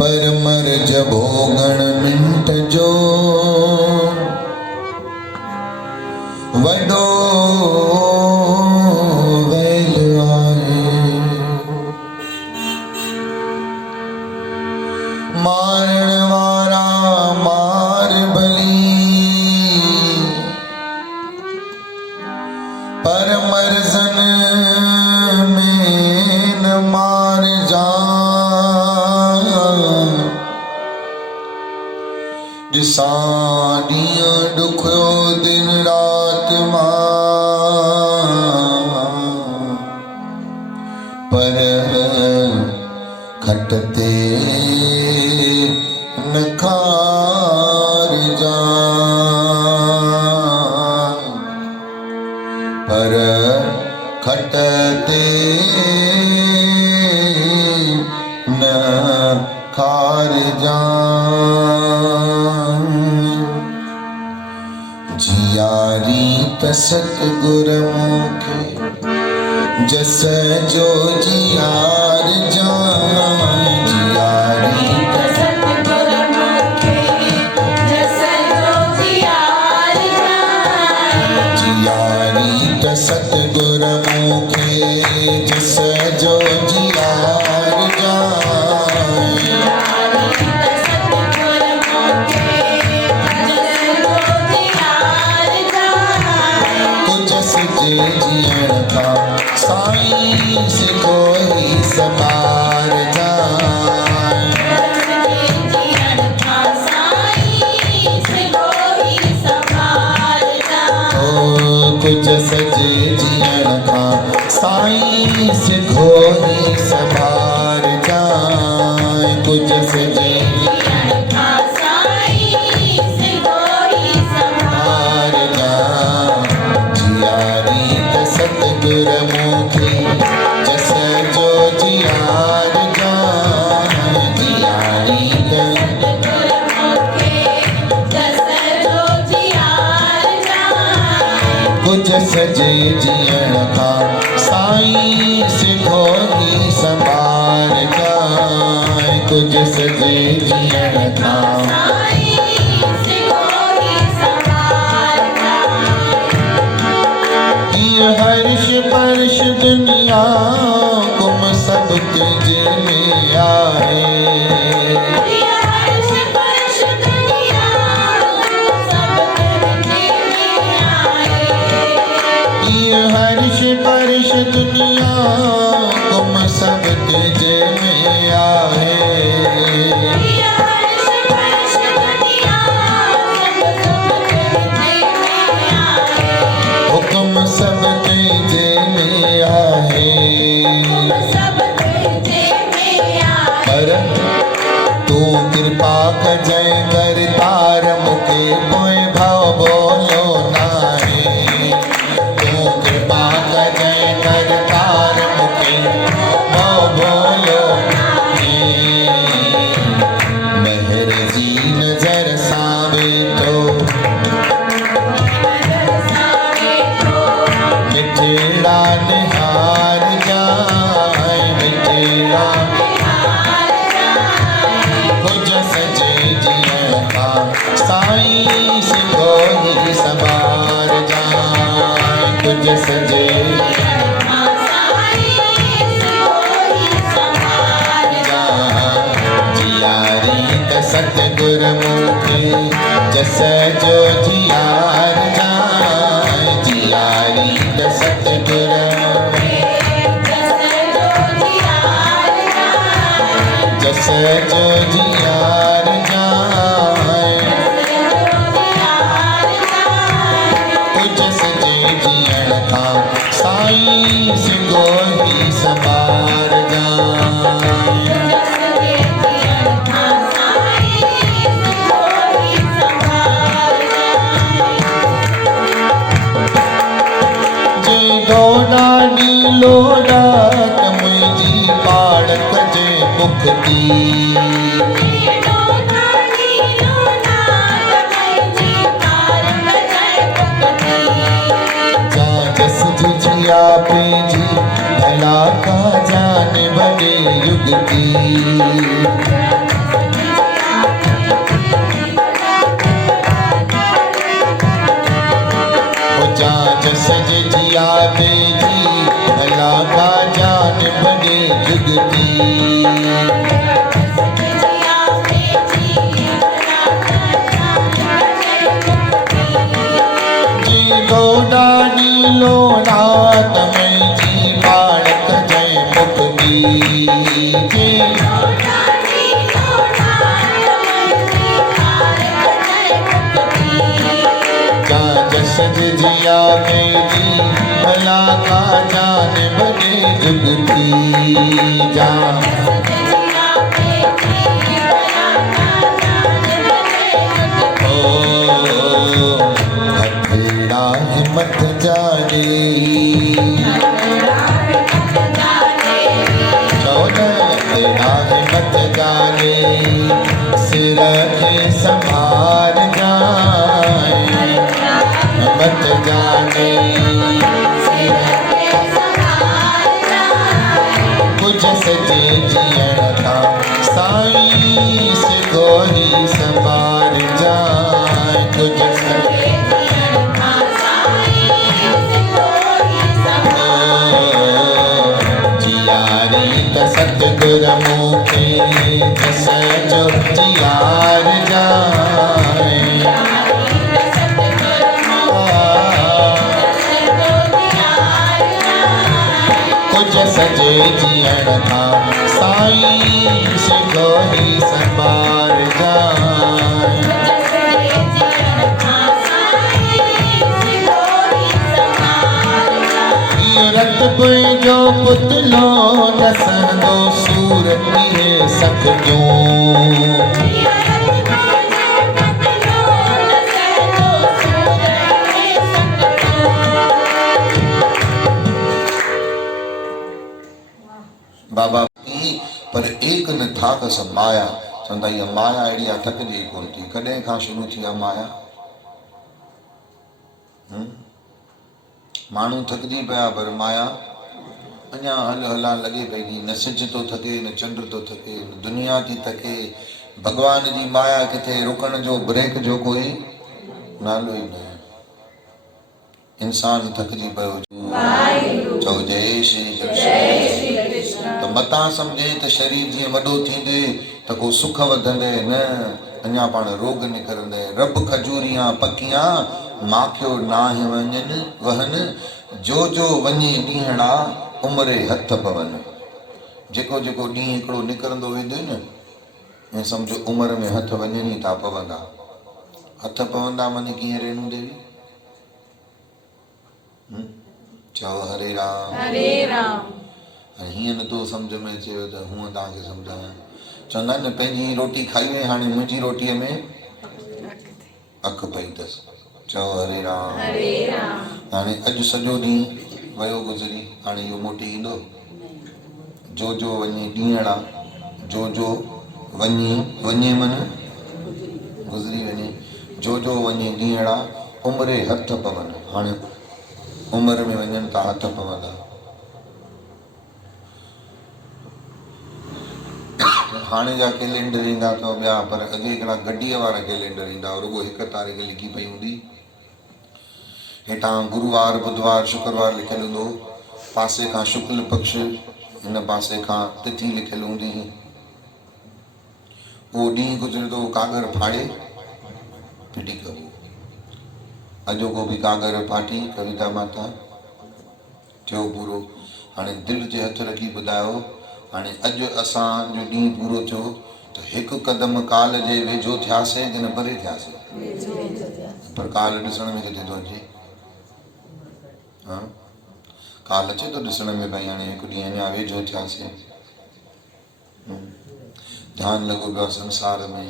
पर मर जबो गण मिंट जो वडो वेल आए। मारण वारा मार भली पर मरजन में न मार जा। जिसानिया दुखो दिन रात पर खटते न खार जा। पर खटते न खार जा। जियारी तसत गुरमुखे जस जो जियार जाए। जियारी तसत गुरमुखे जस जो जियार जाए। जियारी तसत गुरमुखे जस जो जियार जाए। जियण का साईं सिखो ही सवार जाए। कुछ सजे जियण का साईं सिखो ही सवार जाए। कुछ सजे गुरमुखी जस जो जियार जाए। जियारी कुछ सजे जियण का साईं सिखो ही संभार जाए। कुछ सजे जियण का हर्ष परश दुनिया गुम सब तुझे में आए। हर्ष परश दुनिया सब तुझे में आए। हर्ष परश दुनिया गुम सब तुझे में आए। हुक्म सब तुझे में आए। पर तू कृपा कजय कर तार मुके कोई भाव बोलो नाहे। तू कृपा कजय कर तार मुके भाव बोलो नाहे। मेहर जी नजर सावे तो मिठड़ा निहार जाए। मिठड़ा कुछ सजे जियण का साईं सिखो ही सवार जाए। कुछ सजे जियारी तसत गुरमुखी जस जो जियार जाए। जियारी तसत गुरमुखी जस जो जियार जाए। कुछ सजे जियण का साईं सिखो ही सवार जाए। डोडानी लोडा कमजी पाड़क जे मुक्ति। जस जुझिया पे जी भला का जान बड़े युग की। बने जुगती जी लोडानी लोड़ा तमें जी बालक जय मुक्ति जी जा जसज जिया मेरी भला का जान बने जुगती जा हथेड़ा हिम्मत जाने हथेड़ा हिम्मत जाने सिर के संभार जाए हिम्मत जाने कुछ सजे जियण था साईं से गोरी संभार जाए कुछ सजे जियारी त सतगुर मुखे जस जो जियार जाए कुछ सजे जियण था साईं से गोरी संभार जाए रतपुर जो पुतलो नसंदो सूरत ये सख जो बाबा पर एक न था कस माया चंदा ये माया अड़ी थकजी कोन थी कॾहिं खां शुरू थी आहे माया माण्हू थकजी पिया पर माया अञा हल हला लॻे पई थी न सिज थो थके न चंड थो थके न दुनिया थी थके भगवान जी माया किथे रुकण जो ब्रेक जो कोई नालो ई न इंसान थकजी पियो चओ जय श्री कृष्ण त मतां सम्झे त शरीर जीअं वॾो थींदे त को सुख वधंदे न अञा पाण रोग निकिरंदे रब खजूरियां पकियां माखियो नाहे वहन जो वञे ॾींहड़ा उमिरे हथ पवन जेको जेको ॾींहुं हिकिड़ो निकिरंदो वेंदो न ऐं सम्झो उमिरि में हथ वञनि ई था पवंदा हथ पवंदा माने कीअं रेणु देवी चओ हरे राम हीअं नथो सम्झ में अचेव त हूअं तव्हांखे सम्झायां चवंदा आहिनि न पंहिंजी रोटी खाई वई हाणे मुंहिंजी रोटीअ में अखि पई अथसि चओ हरे राम हाणे अॼु सॼो ॾींहुं वियो गुज़री हाणे इहो मोटी ईंदो जो वञे ॾींहड़ा जो वञे मन गुज़री वञे जो वञे ॾींहड़ा उमिरे हथ पवन हाणे उमिरि में वञनि था हथ पवंदा हाणे जा कैलेंडर ईंदा अथव ॿिया पर अॻे हिकिड़ा गड्डीअ वारा कैलेंडर ईंदा हुआ रुॻो 1 तारीख़ लिखी पई हूंदी हेठां गुरुवार बुधवार शुक्रवार लिखियलु हूंदो पासे खां शुक्ल पक्ष हिन पासे खां तिथि लिखियलु हूंदी उहो ॾींहुं गुज़रंदो कागर फाड़े फिटी कबो अॼोको बि कागर फाटी कविता माता थियो पूरो हाणे दिलि जे हथ रखी ॿुधायो हाणे अॼु असांजो ॾींहुं पूरो थियो त हिकु क़दम काल जे वेझो थियासीं कि न परे थियासीं पर काल ॾिसण में किथे थो अचे काल अचे थो ॾिसण में भई हाणे हिकु ॾींहुं अञा वेझो थियासीं ध्यानु लॻो पियो आहे संसार में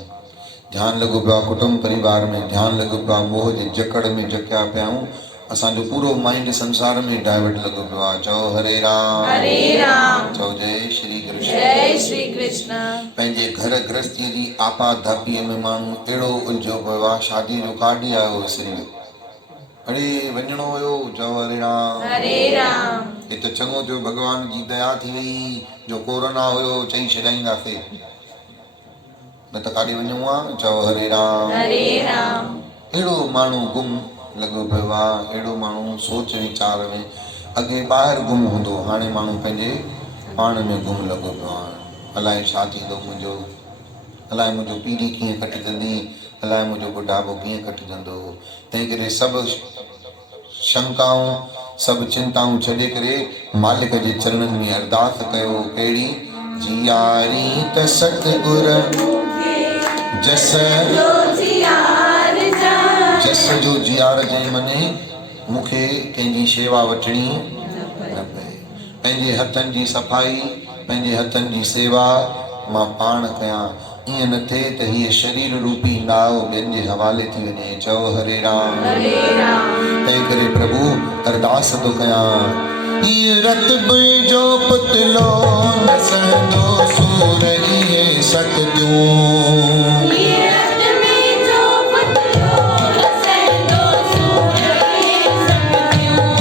ध्यानु लॻो पियो आहे कुटुंब परिवार में ध्यानु लॻो पियो आहे मोह जे जकड़ में जकिया पिया आहियूं असांजो पूरो माइंड संसार में डाइवर्ट लॻो पियो आहे चओ हरे राम चओ जय श्री कृष्ण पंहिंजे घर गृहस्थीअ जी आपा धापीअ में माण्हू अहिड़ो उलझियो पियो आहे शादी जो कार्ड ई आयो विसरी वियो अड़े वञिणो हुयो चओ हरे राम हे त चङो थियो भॻवान जी दया थी वई जो कोरोना हुयो चई छॾाईंदासीं न त काॾे वञूं आहे चओ हरे राम अहिड़ो माण्हू गुम लॻो पियो आहे अहिड़ो माण्हू सोच वीचार में अॻे ॿाहिरि गुम हूंदो हाणे माण्हू पंहिंजे पाण में गुम लॻो पियो आहे। अलाए छा थींदो मुंहिंजो, अलाए मुंहिंजो पीढ़ी कीअं कटिजंदी, अलाए मुंहिंजो बुढ़ापो कीअं कटिजंदो। तंहिं करे सभु शंकाऊं, सभु चिंताऊं छॾे करे मालिक जे चरणनि में अरदास कयो। कहिड़ी? जियारी त सतगुर जस जस जो जियार जे मने मूंखे कंहिंजी शेवा वठणी न पए। पंहिंजे हथनि जी सफ़ाई, पंहिंजे हथनि जी सेवा मां पाण कयां। ईअं न थिए त हीअ शरीर रूपी नाव ॿियनि जे हवाले थी वञे। चओ हरे राम। तंहिं करे प्रभु अरदास थो कयां। हीअ रतब जो पुतलो न सहंदो सूर इहे सतजूं।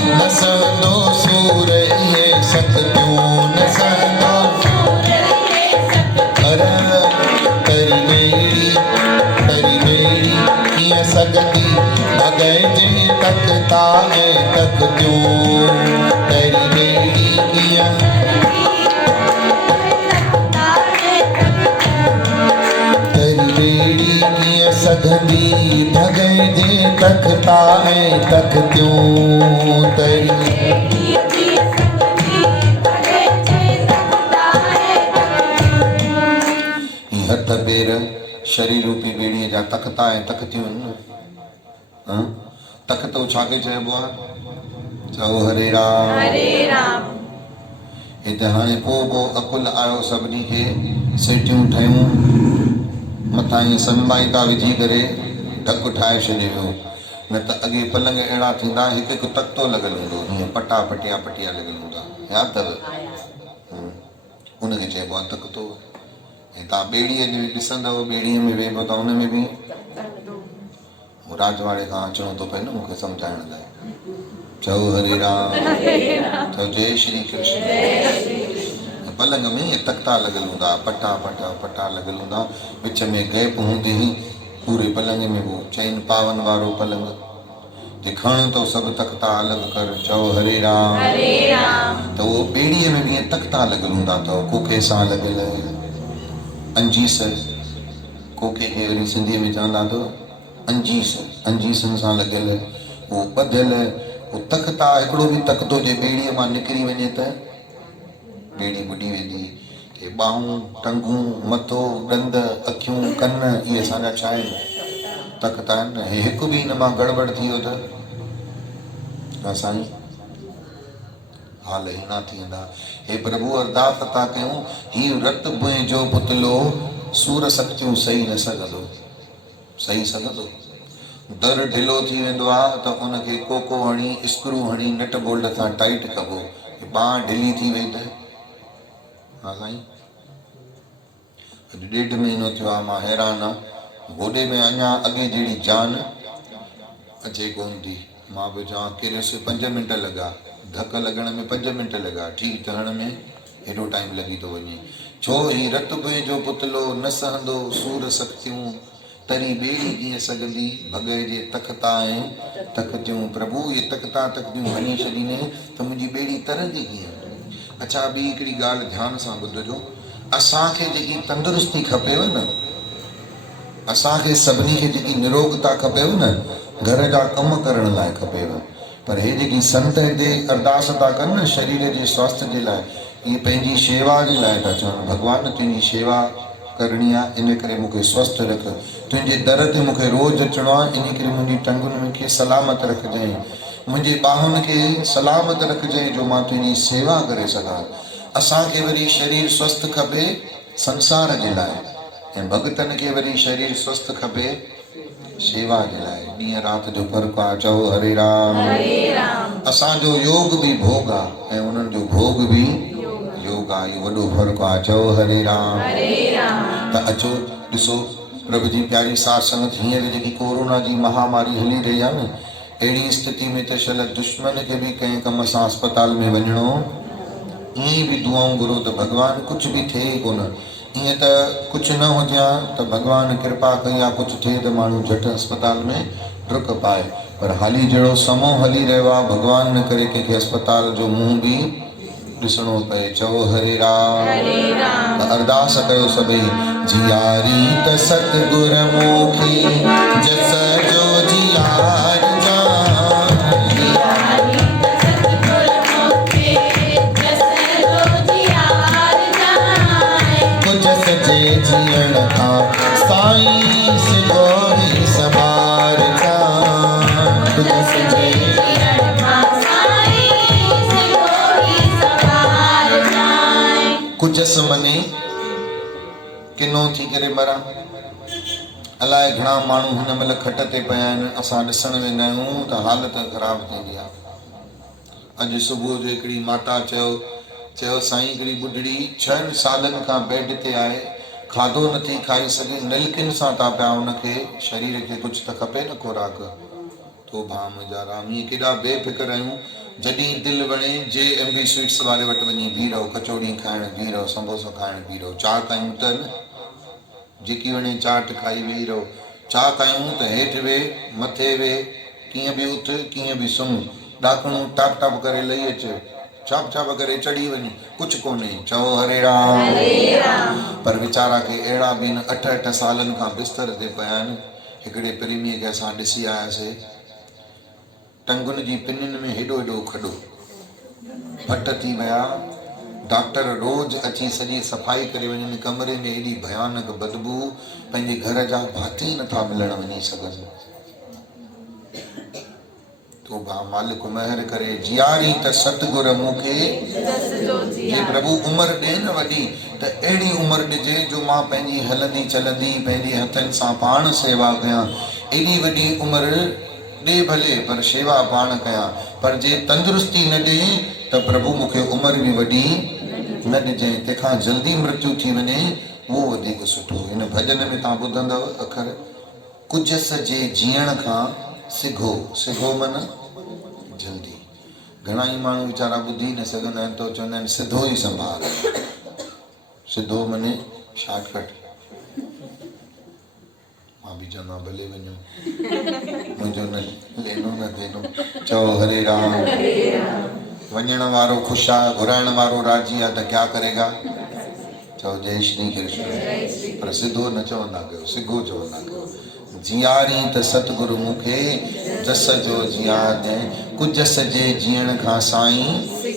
न सहंदो सूर इहे सतजूं, न सहंदो तरी बेड़ी कीअं सघंदी भॻइजे तख़्ता ऐं तख़्तियूं। तरी बेड़ी कीअं सघंदी भॻइजे तख़्ता ऐं तख़्तियूं। हथ पेर शरीर रूपी ॿेड़ीअ जा तख़्ता ऐं तख़्तियूं आहिनि। तख़्तो छाखे चइबो आहे? चओ हरे राम। हिते हाणे पोइ अकुल आयो सभिनी खे, सेटियूं ठहियूं, मथां ईअं सनमाइका विझी करे ढकु ठाहे छॾियो। न त अॻे पलंग अहिड़ा थींदा हिकु हिकु तख़्तो लॻल हूंदो, हीअं पटा पटिया लॻल हूंदा, यादि अथव? उनखे चइबो आहे तख़्तो। ऐं तव्हां ॿेड़ीअ में ॾिसंदव, ॿेड़ीअ में वेहबो त उन में बि राजवाड़े खां अचिणो थो पए न मूंखे सम्झाइण लाइ। चओ हरे राम। चओ जय श्री कृष्ण। पलंग में तख़्ता लॻल हूंदा, पटा लॻल हूंदा, विच में गैप हूंदी हुई पूरे पलंग में। वो चैन पावन वारो पलंग जे खण तो सभु तख़्ता अलॻि कर। चओ हरे राम। त उहो ॿेड़ीअ में बि तख़्ता लॻल हूंदा अथव, कोके सां लॻल, अंजीस, कोके खे वरी सिंधीअ में चवंदा अथव अंजीस, अंजीसनि सां लॻल उहो ॿधियल उहो तख़्ता। हिकिड़ो बि तख़्तो जे ॿेड़ीअ मां निकिरी वञे त ॿेड़ी ॿुॾी वेंदी। के ॿाहूं, टंगूं, मथो, ॾंद, अखियूं, कन, इहे असांजा छा आहिनि? तख़्ता आहिनि। हे हिकु बि हिन मां गड़बड़ थी वियो त असांजी हाल हिना थी वेंदा। हे प्रभु अरदास था कयूं, हीउ रत बुए जो पुतलो सूर शक्तियूं सही न सघंदो, सही सघंदो। दर ढिलो थी वेंदो आहे त उनखे कोको हणी, स्क्रू हणी, नट बोल्ट सां टाइट कबो। बांह ढिली थी वई त हा साईं, अॼु 1.5 महीनो थियो आहे मां हैरान आहे। गोॾे में अञा अॻे जहिड़ी जान अचे कोन थी। मां बि चवां किरियुसि 5 मिंट लॻा, धक लॻण में 5 मिंट लॻा, ठीकु थियण में हेॾो टाइम लॻी थो वञे। छो? ही रत बुए जो पुतलो न सहंदो सूर शक्तियूं, तरी ॿेड़ी कीअं सघंदी भॻइजे तख़्ता ऐं तख़्तियूं। प्रभु इहे तख़्ता तख़्तियूं हणी छॾीने त मुंहिंजी ॿेड़ी तरंदी कीअं? अच्छा, ॿी हिकिड़ी ॻाल्हि ध्यान सां ॿुधिजो। असांखे जेकी तंदुरुस्ती खपेव न, असांखे सभिनी खे जेकी निरोगता खपेव न, घर जा कम करण लाइ खपेव। पर हे जेकी संत हिते अरदास था कनि न शरीर जे स्वास्थ्य जे लाइ, इहे पंहिंजी शेवा जे लाइ था चवनि। भॻवान तुंहिंजी शेवा करणी आहे, इन करे मूंखे स्वस्थ रख। तुंहिंजे दर ते मूंखे रोज़ अचिणो आहे, इन करे मुंहिंजी टंगुनि खे सलामत रखजांइ, मुंहिंजे ॿाहुनि खे सलामत रखजांइ, जो मां तुंहिंजी सेवा करे सघां। असांखे वरी शरीर स्वस्थ खपे संसार जे लाइ, ऐं भॻतनि खे वरी शरीर स्वस्थ खपे शेवा जे लाइ। ॾींहं राति जो फ़र्क़ु आहे। चओ हरे राम। असांजो योग बि भोग आहे ऐं उन्हनि जो भोग बि योग आहे, इहो वॾो फ़र्क़ु आहे। चओ हरे राम। त अचो ॾिसो प्रभु जी प्यारी साध संगत, हींअर जेकी कोरोना जी महामारी हली रही आहे न, अहिड़ी स्थिति में त शल दुश्मन खे बि कंहिं कम सां अस्पताल में वञिणो, ईअं बि दुआऊं घुरो त भॻवान कुझु बि थिए ई कोन। ईअं त कुझु न हुजे त भॻवान कृपा कई आहे, कुझु थिए त माण्हू झटि अस्पताल में डुक पाए। पर हाली जहिड़ो समो हली रहियो आहे, भॻवान न करे कंहिंखे अस्पताल जो मुंहुं बि ॾिसणो पए। चओ हरे राम। हरे राम। त अरदास कयो सभई। जियारी त सतगुर मूंखे जस जो जियार जान। जियारी त सतगुर मूंखे जस जो जियार जान। कुझ सजे जियण खां साईं सिधो ई संभार जान। कुझ सजे जियण खां साईं सिधो ई संभार जान। कुझस मने किनो थी करे मरां। अलाए घणा माण्हू हिन महिल खट ते पिया आहिनि। असां ॾिसण वेंदा आहियूं त हालत ख़राब थींदी आहे। अॼु सुबुह जो हिकिड़ी माता चयो साईं हिकिड़ी ॿुढड़ी 6 सालनि खां बेड ते आहे, खाधो नथी खाई सघे, नलकिन सां था पिया उनखे शरीर खे कुझु त खपे न खुराक। तो भाउ मुंहिंजा राम, इहे केॾा बेफ़िक्र आहियूं। जॾहिं दिलि वणे JMB स्वीट्स वारे वटि वञी बीह रहो, कचौड़ी खाइण बीह रहो, समोसा खाइण बीह रहो। चाह कयूं त न, जेकी वणे चाट खाई वेही रहो। चाह कयूं त हेठि वेह, मथे वेह, कीअं बि उथ कीअं बि सुम्ह, ॾाकणूं टाप टाप करे लही अचे, छाप छाप करे चढ़ी वञी, कुझु कोन्हे। चओ हरे राम। हरे राम। पर वीचारा खे अहिड़ा बि न 8 सालनि खां बिस्तर ते पिया आहिनि। हिकिड़े प्रेमीअ खे असां ॾिसी आयासीं, टंगुनि जी पिनियुनि में हेॾो हेॾो खॾो, फट थी विया। डॉक्टर रोज़ अची सॼी सफ़ाई करे वञनि। कमरे में एॾी भयानक बदबू, पंहिंजे घर जा भाती नथा मिलण वञी सघनि। तो भाउ मालिक महर करे। जियारी त सतगुर मूंखे जे प्रभु उमिरि ॾे न वॾी, त अहिड़ी उमिरि ॾिजे जो मां पंहिंजी हलंदी चलंदी पंहिंजे हथनि सां पाण सेवा कयां। एॾी वॾी उमिरि ॾे भले, पर शेवा पाण कयां। पर जे तंदुरुस्ती न ॾे त प्रभु मूंखे उमिरि बि वॾी न ॾिजांइ। तंहिंखां जल्दी मृत्यु थी वञे उहो वधीक सुठो। हिन भॼन में तव्हां ॿुधंदव अखर, कुझस जे जीअण खां सिघो। सिघो मन जल्दी। घणा ई माण्हू वीचारा ॿुधी न सघंदा आहिनि, तो चवंदा आहिनि सिधो ई संभाल। सिधो मने शॉर्टकट। मां बि चवंदो भले वञो, मुंहिंजो न लेनो न देनो। चओ हरे राम। वञण वारो ख़ुशि आहे, घुराइण वारो राजी आहे, त क्या करेगा। चओ जय श्री कृष्ण। पर सिधो न चवंदा कयो, सिघो चवंदा कयो। जियारी त सतगुरु मूंखे जस जो जियार ॾियईं। कुझस जे जीअण खां साईं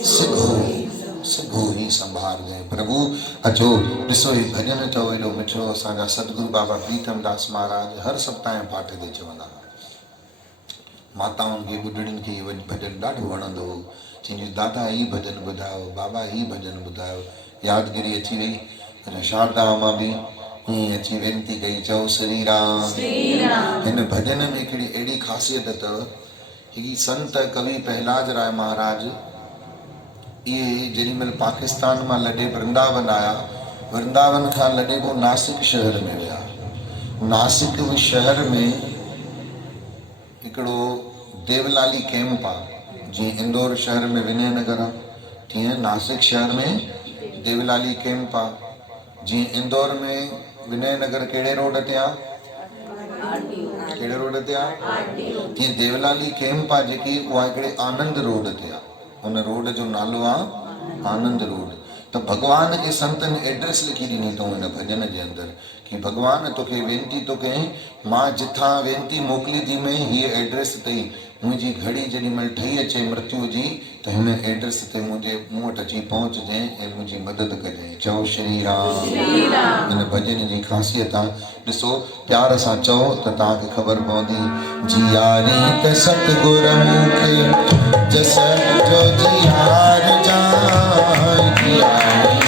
सिघो ई संभाल ॾियईं। प्रभु अचो ॾिसो ही भॼन चओ एॾो मिठो। असांजा सतगुरु बाबा प्रीतम दास महाराज हर सप्ताह पाठ ते चवंदा हुआ। माताउनि खे ॿुढड़ियुनि खे इहो भॼन ॾाढो वणंदो हो। चईंदी दादा ही भॼन ॿुधायो, बाबा ही भॼन ॿुधायो। यादगिरी अची वई। पर शारदा मां बि हीअं अची वेनती कई, चओ श्री राम। हिन भॼन में हिकिड़ी अहिड़ी ख़ासियत अथव। ही संत कवि प्रहलाद राय महाराज इहे जेॾी महिल पाकिस्तान मां लॾे वृंदावन आया, वृंदावन खां लॾे पोइ नासिक शहर में विया। नासिक शहर में हिकिड़ो देवलाली कैंप आहे। जीअं इंदौर शहर में विनयनगर आहे, तीअं नासिक शहर में देवलाली कैंप आहे। जीअं इंदौर में विनयनगर कहिड़े रोड ते आहे, कहिड़े रोड ते आहे, तीअं देवलाली कैंप आहे जेकी उहा हिकिड़े आनंद रोड ते आहे। हुन रोड जो नालो आहे आनंद रोड। त भॻवान खे संतनि एड्रेस लिखी ॾिनी अथऊं हिन भॼन जे अंदरि कि भॻवान तोखे वेनती थो कयईं, मां जिथां वेनती मोकिली थी में हीअ एड्रेस अथई। मुंहिंजी घड़ी जेॾी महिल ठही अचे मृत्यु जी, त हिन एड्रेस ते मुंहिंजे मूं वटि अची पहुचजांइ ऐं मुंहिंजी मदद कजांइ। चओ श्री राम। हिन भॼन जी ख़ासियत आहे। ॾिसो प्यार सां चओ त तव्हांखे ख़बर पवंदी। जियारी त सतगुर मूंखे जस जो जियार जान। जियारी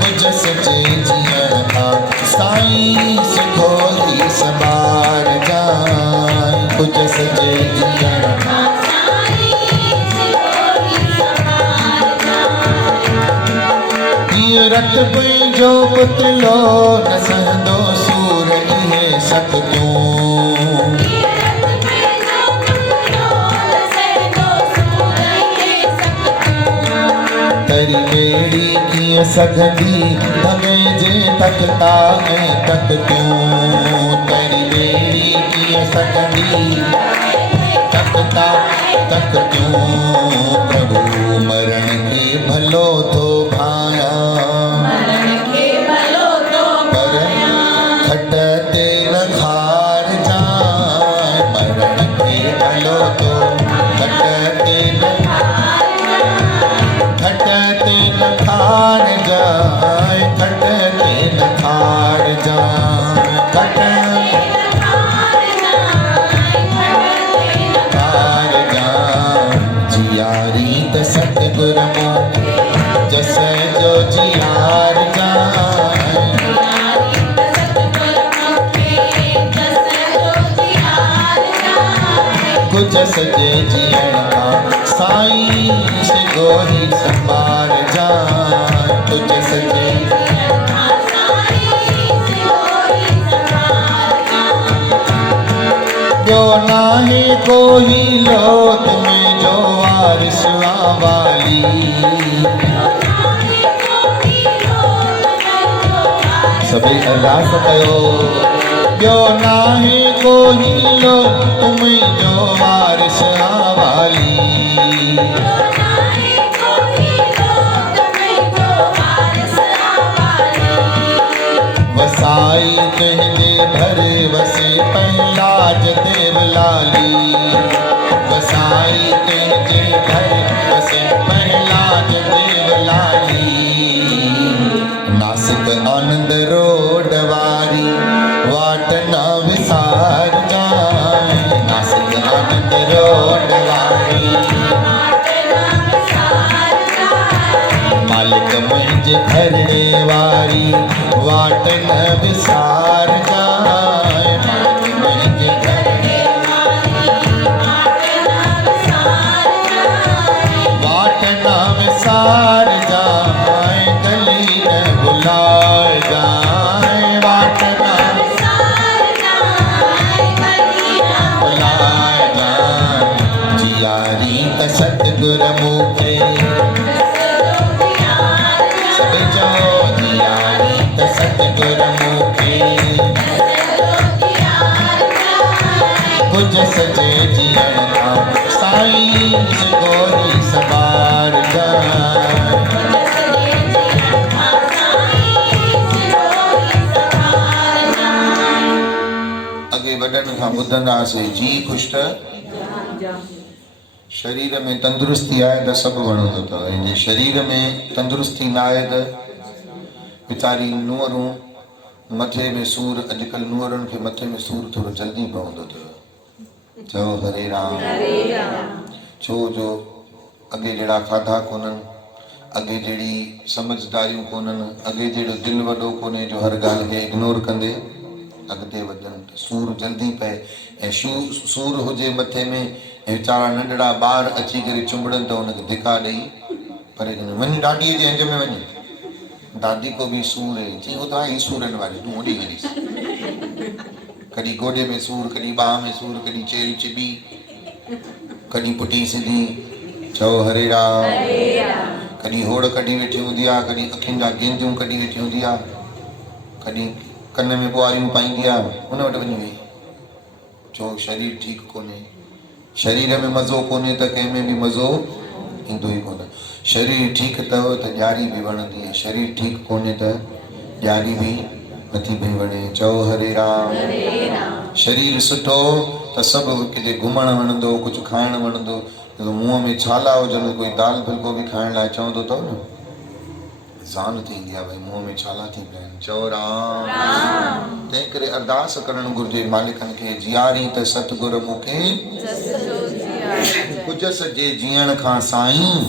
कुझस जे जीअण खां साईं सिघो ई संभार जान। कुझस जे जीअण खां रत जो पुतलो न सहंदो सूर इहे सकूं। तरी ॿेड़ी कीअं सघंदी भॻे जे तकता ऐं तकतूं। तरी ॿेड़ी कीअं सघंदी तकता तकत्यूं प्रभु मरण के भलो तो भाया मरण के भलो तो पर खटते न खार जाए मरण के भलो तो खटते न खार जाए खटते न खार जाए खटते खार जाए जियारी त सतगुर मोखे जस जो जियार जाए गुजस जे जियण का साईं से गोरी संभार जाए गुजस जे जो नाहे कोई लो तुम्हें जो वारिस वाली सभी अरदास कयो जो नाहे कोई लो तुम्हें जो वारिस वाली वसाई तुझे भरे वसे पहलाज देवलाली वसाई तुझे भरे वसे पहलाज देवलाली नासिक आनंद रोड वारी वाट ना विसार जाए नासिक आनंद रोड वारी मालिक मुझे घरने वारी वाट न विसार जाए मालिक मुझे घरने वाट न विसार जाए गली न बुलाए जाए वाट न बुलाए जाए जियारी त सतगुर मुखे सतगुर मुखे गुजस जे जियण का साईं से गोरी सवार जाए अगे वडन खां ॿुधंदासीं जी कुष्ठ शरीर में तंदुरुस्ती आहे त सभु वणंदो अथव ऐं जे शरीर में तंदुरुस्ती न आहे त वीचारी नुंहरूं मथे में सूर अॼुकल्ह नुंहरुनि खे मथे में सूर थोरो जल्दी पवंदो अथव चओ हरे राम छो जो अॻे जहिड़ा खाधा कोन्हनि अॻे जहिड़ी समझदारियूं कोन्हनि अॻे जहिड़ो दिलि वॾो कोन्हे जो हर ॻाल्हि खे इग्नोर कंदे अॻिते वधनि सूर जल्दी पए ऐं सूर हुजे मथे में ऐं वीचारा नंढड़ा ॿार अची करे चुंबड़नि त हुनखे धिका ॾेई परे वञी ॾाॾीअ जे हंज में वञी दादी को भी सूर है जी होता है सूरन वाली तू ओडी वनीस कदी गोडे में सूर कदी बाह में सूर कदी चेल चिबी कदी पुटी सीधी चओ हरे राम कदी होड़ कदी वेठी हुंदी आ कदी अखियुनि जा गेंदियूं कदी वेठी हुंदी आ कदी कन में बुआरियूं पाईंदी आ उन वटि वञी वेही चओ शरीर ठीक कोन्हे शरीर में मज़ो कोन्हे त कंहिं में बि मज़ो ईंदो ई कोन्हे शरीर ठीक अथव त ॾियारी बि वणंदी आहे शरीर ठीक कोन्हे त ॾियारी बि नथी पई वणे चओ हरे राम शरीर सुठो त सभु किथे घुमणु वणंदो कुझु खाइणु वणंदो मुंहं में छाला हुजनि कोई दाल फुल्को बि खाइण लाइ चवंदो अथव न ज़ान थींदी आहे भई मुंहं में छाला थी पिया आहिनि चओ राम तंहिं करे अरदास करणु घुरिजे मालिकनि खे जियारी त सतगुर मूंखे कुजस जे जीअण खां साईं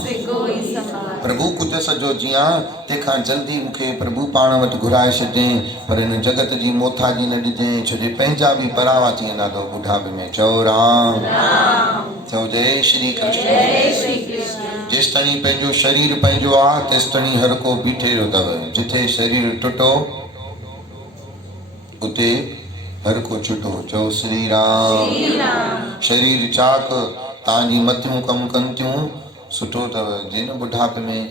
प्रभु कुजस जो जियां तंहिंखां जल्दी मूंखे प्रभु पाण वटि घुराए छॾिजांइ पर हिन जगत जी मोथाजी न ॾिजांइ छो जो पंहिंजा बि परावा थी वेंदा अथव ॿुढापे में चओ राम चओ जय श्री कृष्ण जेसि ताईं पंहिंजो शरीर पंहिंजो आहे तेसि ताईं हर को बीठे रहियो अथव जिथे शरीर टुटो उते हर को छुटो चओ श्री राम शरीर चाक तव्हांजी मथियूं कमु कनि थियूं सुठो अथव जिन ॿुढापे में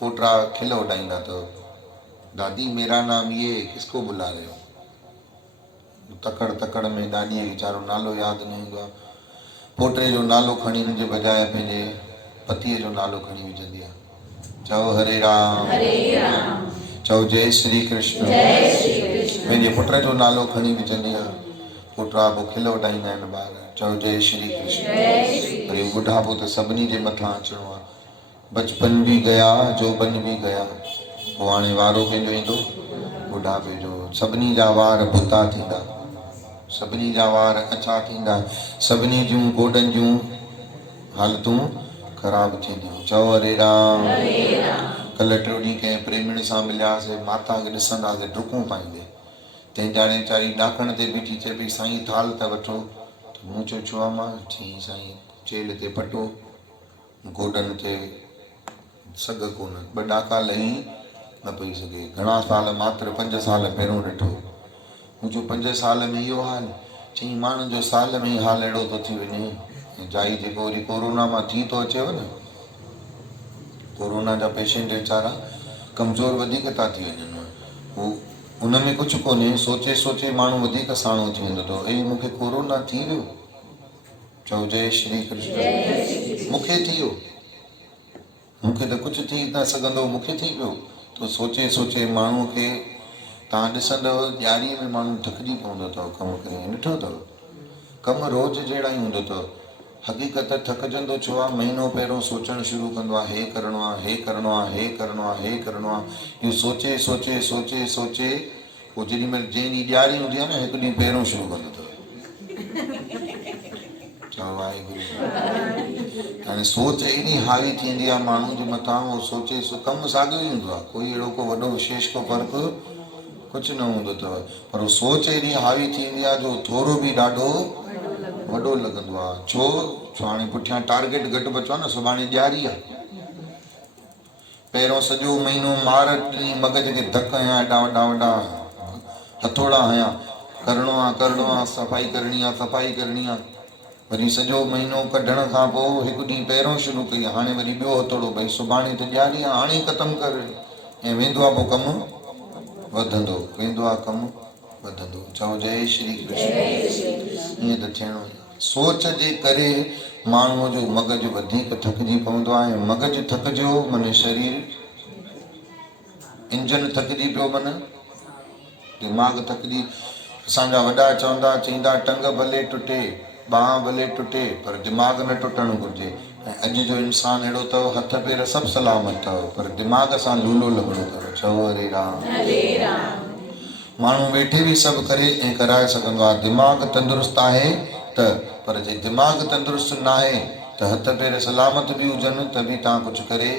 पोटरा खिल उॾाईंदा अथव दादी मेरा नाम ये किसको बुला रहे हो तकड़ तकड़ में दादीअ वीचारो नालो यादि न ईंदो आहे पोटे जो नालो खणी हुनजे बजाए पंहिंजे पतीअ जो नालो खणी विझंदी आहे। चओ हरे राम, चओ जय श्री कृष्ण। पंहिंजे पुट जो नालो खणी विझंदी आहे। पुटरा पोइ खिल वठाईंदा आहिनि ॿार, चओ जय श्री कृष्ण। वरी ॿुढापो त सभिनी जे मथां अचिणो आहे। बचपन भी गया, जोबन भी गया, पोइ हाणे वारो कंहिंजो ईंदो? ॿुढापे जो। सभिनी जा वार भुता थींदा, सभिनी जा वार अछा थींदा, सभिनी जूं गोॾनि जूं हालतूं ख़राब थींदियूं। चओ हरे राम। कल्ह टियों ॾींहुं कंहिं प्रेमिण सां मिलियासीं, माता खे ॾिसंदासीं डुकूं पाईंदे। तंहिं ॼाणे वीचारी ॾाकण ते बीठी चए पई साईं थाल त वठो। त मूं चयो छो मां? चई साईं चेल ते पटो, गोॾनि ते सॻ कोन, ॿ ॾाका लही न पई सघे। घणा साल? मात्र 5 साल पहिरियों ॾिठो। मूं चयो 5 साल में इहो हाल? चई माण्हुनि जो साल में ई हाल अहिड़ो थो थी वञे। ऐं जाई जेको वरी कोरोना मां थी थो अचेव न, कोरोना जा पेशेंट वीचारा कमज़ोर वधीक था थी वञनि। हू उन में कुझु कोन्हे, सोचे सोचे माण्हू वधीक साणो थी वेंदो अथव। ऐं मूंखे कोरोना थी वियो। चओ जय श्री कृष्ण। मूंखे थी वियो, मूंखे त कुझु थी न सघंदो, मूंखे थी पियो। तो सोचे सोचे माण्हूअ खे तव्हां ॾिसंदव ॾियारीअ में माण्हू थकिजी पवंदो अथव कमु करे। ॾिठो अथव कमु रोज़ जहिड़ा ई हूंदो अथव। हक़ीक़त थकिजंदो छो आहे? महीनो पहिरियों सोचणु शुरू कंदो आहे, हे करिणो आहे, हे करिणो आहे, हे करिणो आहे, हे करिणो आहे। इहो सोचे सोचे सोचे सोचे पोइ जेॾी महिल जंहिं ॾींहुं ॾियारी हूंदी आहे न, हिकु ॾींहुं पहिरियों शुरू कंदो अथव। चओ वाहेगुरु। हाणे सोच एॾी हावी थींदी आहे माण्हू जे मथां, उहो सोचे कमु साॻियो ई हूंदो आहे। कोई अहिड़ो को वॾो विशेष को फ़र्क़ु कुझु न हूंदो अथव। पर सोच एॾी हावी थींदी आहे जो थोरो बि ॾाढो वॾो लॻंदो आहे। छो? हाणे पुठियां टारगेट घटि बचो आहे न, सुभाणे ॾियारी आहे। पहिरियों सॼो महीनो मार ॾींहुं मग़ज़ खे धक हयां, एॾा वॾा वॾा हथोड़ा हयां, करिणो आहे करिणो आहे, सफ़ाई करणी आहे सफ़ाई करणी आहे। वरी सॼो महीनो कढण खां पोइ हिकु ॾींहुं पहिरियों शुरू कई, हाणे वरी ॿियो हथोड़ो, भई सुभाणे त ॾियारी आहे, हाणे ई ख़तमु कर। ऐं वेंदो आहे पोइ कमु वधंदो, वेंदो आहे कमु वधंदो। चओ जय श्री कृष्ण। ईअं त थियणो ई। सोच जे करे माण्हूअ जो मग़ज़ वधीक थकिजी पवंदो आहे। मग़ज़ थकिजियो माने शरीर, इंजन थकिजी पियो माना दिमाग़ थकिजी। असांजा वॾा चवंदा, चईंदा टंग भले टुटे, बांह भले टुटे, पर दिमाग़ न टुटणु घुरिजे। ऐं अॼु जो इंसानु अहिड़ो अथव, हथ पेर सभु सलामत अथव, पर दिमाग़ सां लूलो लॻिणो अथव। चओ हरे राम। माण्हू वेठे बि सभु करे ऐं कराए सघंदो आहे। दिमाग़ तंदुरुस्त आहे त, पर जे दिमाग़ तंदुरुस्त न आहे त हथ पेर सलामत बि हुजनि त बि तव्हां कुझु करे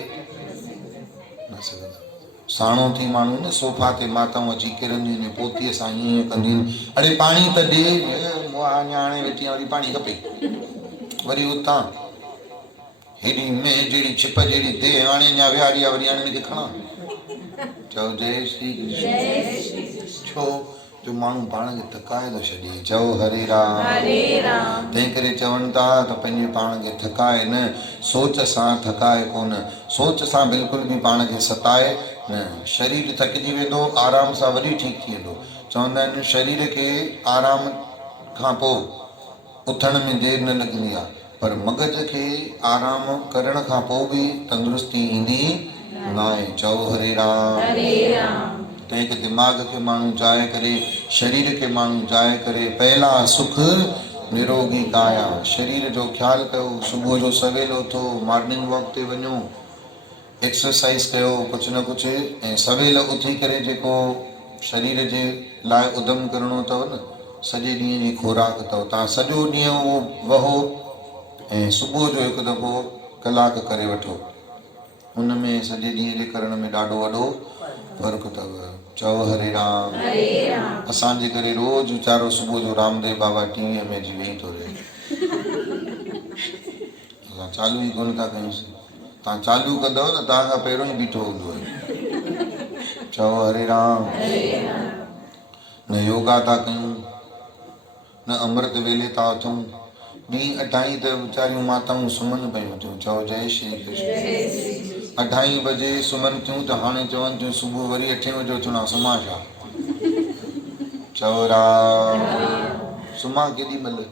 न सघंदा। साणो थी माण्हू न सोफ़ा ते माताऊं अची किरंदियूं आहिनि, पोतीअ सां ईअं कंदियूं आहिनि, अड़े पाणी त ॾे, अञा हाणे वेठी वरी पाणी खपे। वरी उतां हेॾी में जहिड़ी छिप जहिड़ी दे, हाणे अञा विहारी आहे, वरी हाणे हिनखे खणा। चओ जय श्री कृष्ण। छो? जो माण्हू पाण खे थकाए थो छॾे। चओ हरे राम। तंहिं करे चवनि था त पंहिंजे पाण खे थकाए न, सोच सां थकाए कोन। सोच सां बिल्कुलु बि पाण खे सताए न। शरीर थकिजी वेंदो, आराम सां वरी ठीकु थी वेंदो। चवंदा आहिनि शरीर खे आराम खां पोइ उथण में देरि न लॻंदी आहे, पर मग़ज़ खे आराम करण खां पोइ बि तंदुरुस्ती ईंदी न आहे। चओ हरे राम। तंहिं करे दिमाग़ खे माण्हू जाए करे, शरीर खे माण्हू जाए करे, पहला सुख निरोगी काया। शरीर जो ख़्यालु कयो, सुबुह जो सवेल उथो, मॉर्निंग वॉक ते वञो, एक्सरसाइज कयो कुझु न कुझु। ऐं सवेल उथी करे जेको शरीर जे लाइ उधम करिणो अथव न, सॼे ॾींहं जी खुराक अथव। तव्हां सॼो ॾींहुं उहो वहो ऐं सुबुह जो हिकु दफ़ो कलाक करे वठो, उन में सॼे ॾींहं जे करण में ॾाढो वॾो फ़र्क़ु अथव। चओ हरे राम। असांजे करे रोज़ वीचारो सुबुह जो रामदेव बाबा टीवीअ में अची वेही थो रहे, असां चालू ई कोन था कयूंसीं। तव्हां चालू कंदव न, तव्हां खां पहिरियों ई बीठो हूंदो आहे। चओ हरे राम। न योगा था कयूं, न अमृत वेले था उथूं, ॾींहुं 2:30 त वीचारियूं माताऊं सुम्हनि पियूं थियूं। चओ जय श्री कृष्ण। 2:30 बजे सुम्हनि थियूं त हाणे चवनि थियूं सुबुह वरी 8 बजे उथणो आहे, सुम्हां छा? चओ राम। सुम्हां केॾी महिल?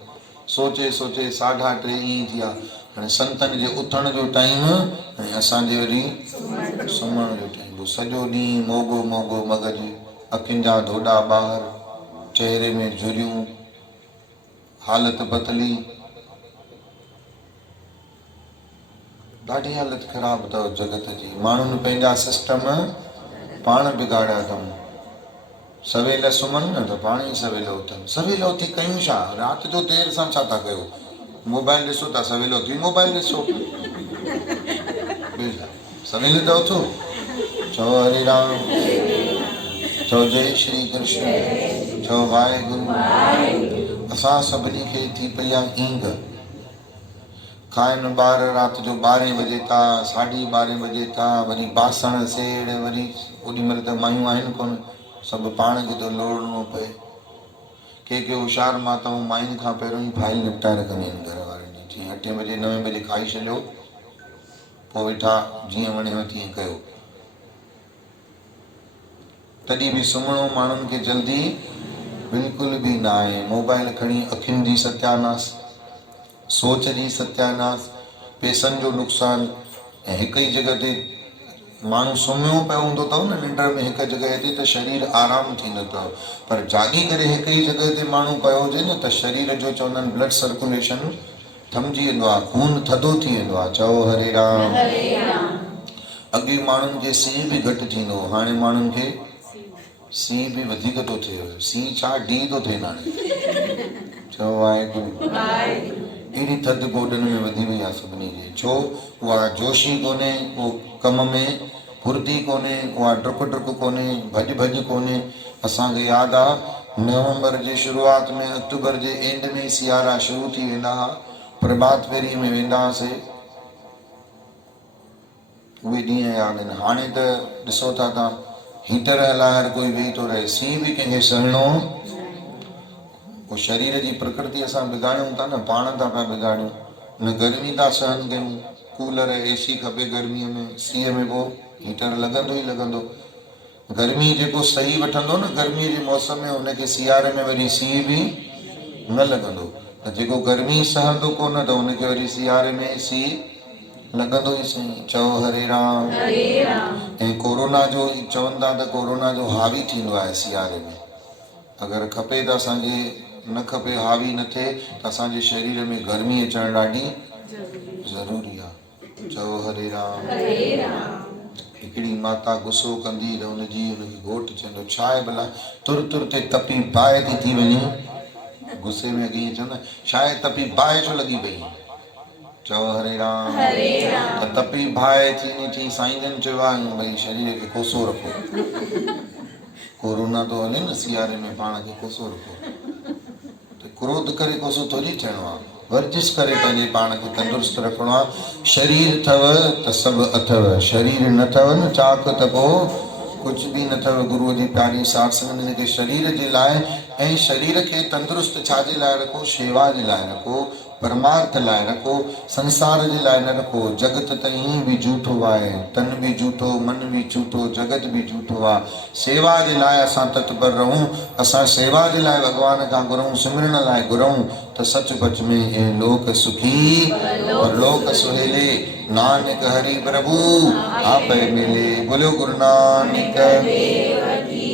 सोचे सोचे 3:30 ईअं थी विया। हाणे संतनि जे उथण जो टाइम ऐं असांजे वरी सुम्हण जो टाइम। सॼो ॾींहुं मोगो मोगो मगज, अखियुनि जा धोॾा ॿाहिरि, चहिरे में झुरियूं, हालत पतली, ॾाढी हालत ख़राब अथव जगत जी। माण्हुनि पंहिंजा सिस्टम पाण बिगाड़िया अथऊं। सवेल सुम्हनि न त पाण ई सवेल उथनि। सवेल उथी कयूं छा? राति जो देरि सां छा था कयो? मोबाइल ॾिसो था, सवेल उथी मोबाइल ॾिसो। सवेल त उथो, चओ हरे राम, चओ जय श्री कृष्ण, चओ वाहेगुरु। असां सभिनी खे थी पई आहे ईंग। खाइनि ॿार राति जो 12 बजे था, 12:30 बजे था, वरी बासण सेड़, वरी ओॾीमहिल त मायूं आहिनि कोन, सभु पाण खे थो लोड़णो पए। के होशियार माताऊं मायुनि खां पहिरियों ई फाइल निपटाए रखंदियूं आहिनि घर वारनि जी। जीअं 8 बजे 9 बजे खाई छॾियो, पोइ वेठा जीअं वणेव तीअं कयो। तॾहिं बि सुम्हणो माण्हुनि खे जल्दी बिल्कुलु बि न आहे। मोबाइल खणी अखियुनि जी सत्यानाश, सोच जी सत्यानाश, पैसनि जो नुक़सानु। ऐं हिकु ई जॻह ते माण्हू सुम्हियो पियो हूंदो अथव न निंड में हिकु जॻह ते, त शरीर आराम थींदो अथव। पर जागी करे हिकु ई जॻह ते माण्हू पियो हुजे न, त शरीर जो चवंदा आहिनि ब्लड सर्कुलेशन थमिजी वेंदो आहे, खून थधो थी वेंदो आहे। चओ हरे राम। अॻे माण्हुनि खे सीउ बि घटि थींदो, हाणे माण्हुनि खे सीउ बि वधीक थो थिए। सीउ छा डी थो थिए हाणे। चओ वाहेगुरु। अहिड़ी थधि गोॾनि में वधी वई आहे सभिनी जी। छो? उहा जोशी कोन्हे, उहो कम में फुर्ती कोन्हे, उहा डुक डुक कोन्हे, भॼ भॼ कोन्हे। असांखे यादि आहे नवंबर जी शुरूआति में, अक्टूबर जे एंड में सियारा शुरू थी वेंदा हुआ, प्रभात फेरी में वेंदा हुआसीं। उहे ॾींहं यादि आहिनि। हाणे त ॾिसो था तव्हां, हीटर हलाए हर कोई वेही थो रहे, सीउ बि कंहिंखे सहिणो। पोइ शरीर जी प्रकृति असां बिगाड़ूं था न, पाण था पिया बिगाड़ूं। न गर्मी था सहन कयूं, कूलर एसी खपे गर्मीअ में, सीअ में पोइ हीटर लॻंदो ई लॻंदो। गर्मी जेको सही वठंदो न गर्मीअ जे मौसम में, हुनखे सियारे में वरी सीउ बि न लॻंदो। त जेको गर्मी सहंदो कोन, त हुनखे वरी सियारे में सीउ लॻंदो ई सही। चओ हरे राम। ऐं कोरोना जो चवनि था त कोरोना जो हावी थींदो आहे सियारे में। अगरि खपे त असांखे, न खपे हावी न थिए त असांजे शरीर में गर्मी अचणु ॾाढी ज़रूरी आहे। चओ हरे राम। हिकिड़ी माता गुस्सो कंदी त हुनखे घोटु चवंदो, छा आहे भला तुर तुर ते तपी बाहि थी वञे। गुस्से में अॻे ईअं चवंदा, छा आहे तपी बाहि छो लॻी पई। चओ हरे राम। त तपी बाहि थी चई साईं जन चयो आहे भई शरीर खे कोसो रखो। कोरोना तो हले न सियारे में, पाण खे कोसो रखो। त क्रोध करे कोसो थोड़ी थियणो आहे, वर्जिश करे पंहिंजे पाण खे तंदुरुस्त रखणो आहे। शरीर अथव त सभु अथव, शरीर न अथव न चाक त पोइ कुझु बि न अथव। गुरूअ जी प्यारी साध संगत हिन खे शरीर जे लाइ, ऐं शरीर खे तंदुरुस्त छाजे लाइ रखो? शेवा जे लाइ रखो, परमार्थ लाइ रखो, संसार जे लाइ न रखो। जगत त ईअं बि झूठो आहे, तन बि झूठो, मन बि झूठो, जगत बि झूठो आहे। सेवा जे लाइ असां तत्पर रहूं, असां सेवा जे लाइ भॻवान खां घुरूं, सिमरण लाइ घुरूं, त सचपच में हे लोक सुखी परलोक सुहेले। नानक हरि प्रभु आप मिले। बोलो गुरु नानक देव की